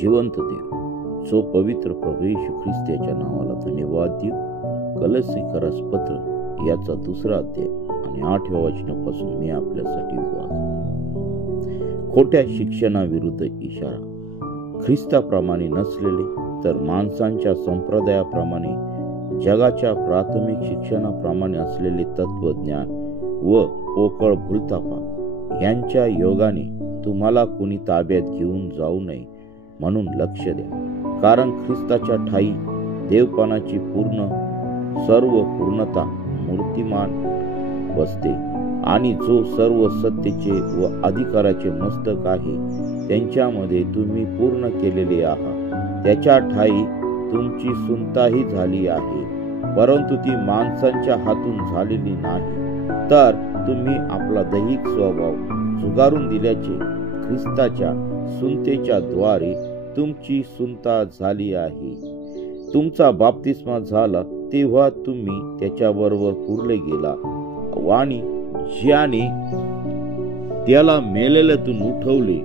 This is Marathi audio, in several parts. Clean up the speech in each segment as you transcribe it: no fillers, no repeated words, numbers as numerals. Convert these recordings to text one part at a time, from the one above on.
जिवंत देव, जो पवित्र प्रभू येशू ख्रिस्त याच्या नावाला धन्यवाद देऊ. कलसीकरास पत्र याचा 2रा अध्याय आणि 8व्या वचनापासून मी आपल्यासाठी वाचतो. खोट्या शिक्षणाविरुद्ध इशारा. ख्रिस्ताप्रमाणे नसलेले तर माणसांच्या संप्रदायाप्रमाणे जगाच्या प्राथमिक शिक्षणाप्रमाणे असलेले तत्वज्ञान व पोकळ भूलथापा यांच्या योगाने तुम्हाला कोणी ताब्यात घेऊन जाऊ नये म्हणून लक्ष द्या. कारण ख्रिस्ताच्या ठाई देवपणाची सर्व पूर्णता मूर्तिमान बसते आणि जो सर्व सत्तेचे व अधिकाराचे मस्तक आहे त्यांच्यामध्ये तुम्ही पूर्ण केलेले आहात. त्याच्या ठाई तुमची सुनताही झाली आहे, परंतु ती माणसांच्या हातून झालेली नाही, तर तुम्ही आपला दैहिक स्वभाव झुगारून दिल्याचे ख्रिस्ताच्या सुनतेच्या द्वारे तुमची सुनता झाली आहे. तुमचा बाप्तिस्मा झाला तेव्हा तुम्ही त्याच्याबरोबर पुरले गेला आणि ज्याने त्याला मेलेल्यातून उठवले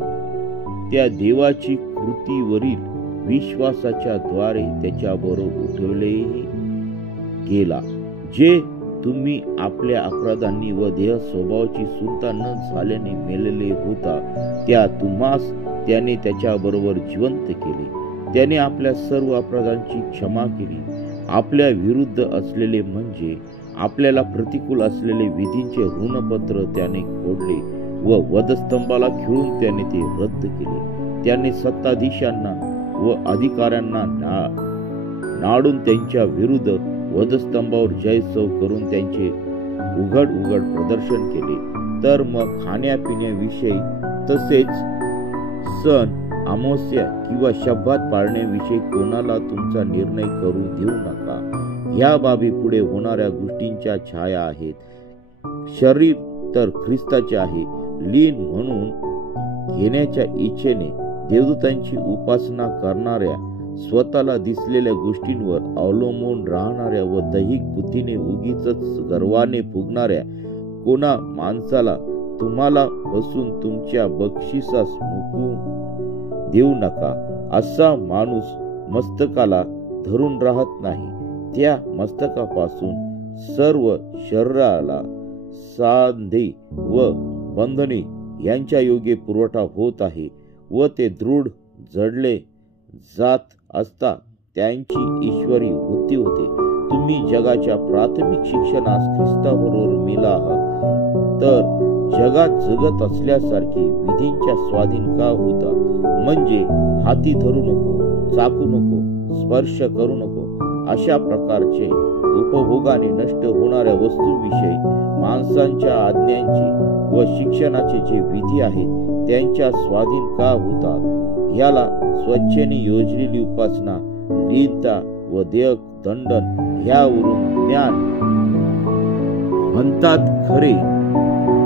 त्या देवाची कृतीवरील विश्वासाच्या द्वारे त्याच्याबरोबर उठवलेही गेला. जे तुम्ही आपल्या अपराधांनी व देह स्वभावाची सुनता न झाल्याने मेलेले होता त्या तुम्हास त्याने त्याच्याबरोबर जिवंत केले. त्याने आपल्या सर्व अपराधांची क्षमा केली. आपल्या विरुद्ध असलेले म्हणजे आपल्याला प्रतिकूल असलेले विधींचे ऋणपत्र त्याने खोडले व वधस्तंभाला खिळून त्याने ते रद्द केले. त्याने सत्ताधीशांना व अधिकाऱ्यांना नाडून त्यांच्या विरुद्ध वधस्तंभावर जयसव करून त्यांचे उघड प्रदर्शन केले. तर मग खाण्यापिण्याविषयी तसेच सण, अमावास्या किंवा शब्दात पाळण्याविषयी कोणाला तुमचा निर्णय करू देऊ नका. ह्या बाबी पुढे होणाऱ्या गोष्टींच्या छाया आहेत. शरीर तर ख्रिस्ताचे आहे. लीन म्हणून घेण्याच्या इच्छेने देवदूतांची उपासना करणाऱ्या, स्वतःला दिसलेल्या गोष्टींवर अवलंबून राहणाऱ्या व दैहिक बुद्धीने उगीच गर्वाने फुगणाऱ्या कोणा माणसाला तुम्हाला बसून तुमच्या बक्षिसास मुकून देऊ नका. असा माणूस मस्तकाला धरून राहत नाही. त्या मस्तकापासून सर्व शरीराला सांधे व बंधने यांच्या योग्य पुरवठा होत आहे व ते दृढ जडले जात असता त्यांची ईश्वरी वृत्ती होते. तुम्ही जगाच्या प्राथमिक शिक्षणास ख्रिस्ताबरोबर मेला आहात, तर जगात जगत असल्यासारखे विधींच्या स्वाधीन का होता. म्हणजे हाती धरू नको, चाकू नको, स्पर्श करू नको अशा प्रकारचे उपभोगाने नष्ट होणाऱ्या वस्तूंविषयी माणसांच्या आज्ञांचे व शिक्षणाचे जे विधी आहेत त्यांच्या स्वाधीन का होतात. ह्याला स्वच्छेने योजलेली उपासना, लीनता व देह दंडन ह्यावरून ज्ञान म्हणतात खरे,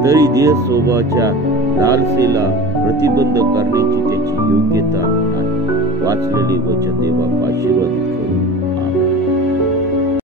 तरी देह स्वभावाच्या लालसेला प्रतिबंध करण्याची त्याची योग्यता नाही. वाचलेले वचन देव आशीर्वादित करू.